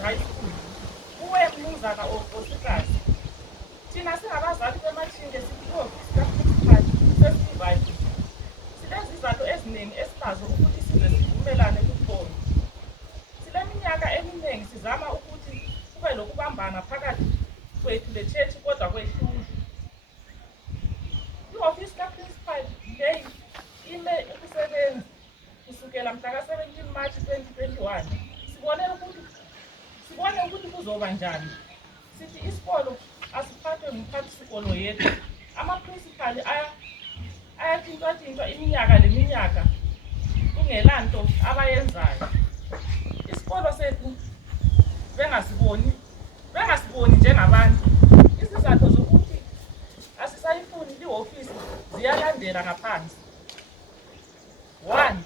high school kuwe mnumzana osikazi. Thina singabazali bemathinge sithi ihhovisi kaprinsipali sesivayile. Silezi izathu eziningi esibazo ukuthi size sivumelane kukhona. Sile minyaka eminingi sizama ukuthi kube lokubambana phakathi kwethu le-church kodwa kwehlule. I-ofisi kaprinsipali leyi ime ukusebenza kusukela mhla ka-17 March 2021. Sibone ukuthi kuzoba njani. Sithi isikolo asiphathwe ngumphathisikolo yedwa. Amaprinsipali ayatshintshwa iminyaka leminyaka kungelanto abayenzayo. Isikolo sethu bengasiboni njengabantu. Izizathu zokuthi asisayifuni i-ofisi ziyalandela ngaphansi. 1.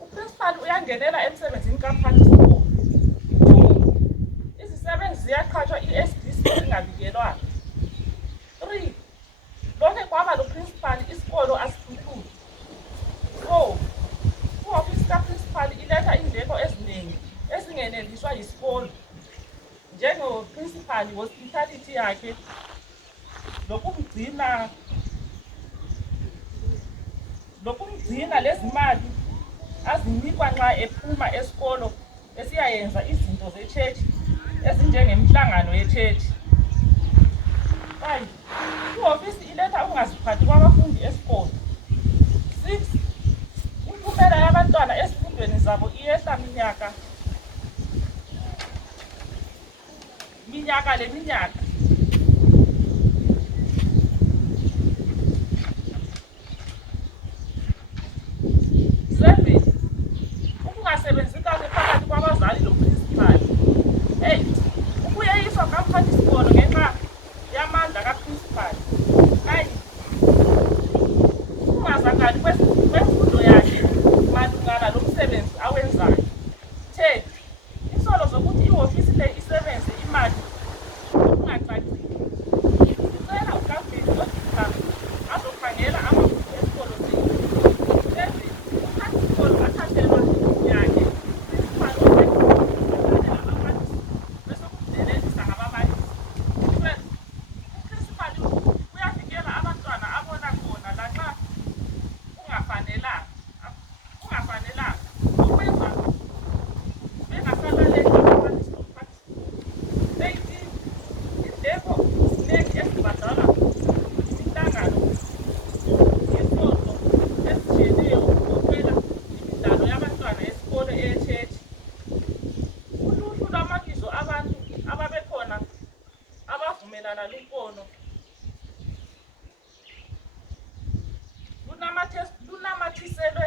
Uprinsipali uyangenela emsebenzini kamphathisikolo. 2. Izisebenzi ziyaqhatshwa i-SDC ingabikelwanga. 3. Lokho kwaba lo principal isikolo asithuthuki. 4. U-ofisi kaprinsipali iletha indleko eziningi ezingeneliswa yisikolo njengo-principal hospitality yakhe lokumgcina lezimali azinikwa nxa ephuma esikolo esiyayenza izinto ze-church ezinjengemihlangano ye-church. 5. I-ofisi iletha ukungaziphathi kwabafundi esikolo. 6. Impumela yabantwana ezifundweni zabo iyehla minyaka leminyaka. 7. Ukungasebenzi kahle phakathi kwabazali loprinsipali. 8. Ukuyeyiswa kamphathisikolo ngenxa yamandla kaprinsipali. 9. Ukungazakali kwemfundo yakhe malungana lomsebenzi awenzayo. 10. Insolo zokuthi ihhovisi le isebenze imali okungacacile. Sicela uGavin Odinga azokhangela amaphutha esikolo sethu. 11. Umphathisikolo athathelwa yakhe uprinsipali besokudelelisa ngababalisi. 12. Uprinsipali uyavikela abantwana abona khona lanxa kungafanelanga. Ukwenza bengasalaleli ababalisi nomphathisikolo. 18. Indleko ziningi ezibhadalwa izinhlangano yesonto ezitshiyeneyo ukukhokela imidlalo yabantwana yesikole eye-church. Uluhlu lwamabizo abantu ababekhona abavumelana lumbono lunamathiselwe